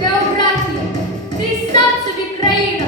географія, ти сам собі країна.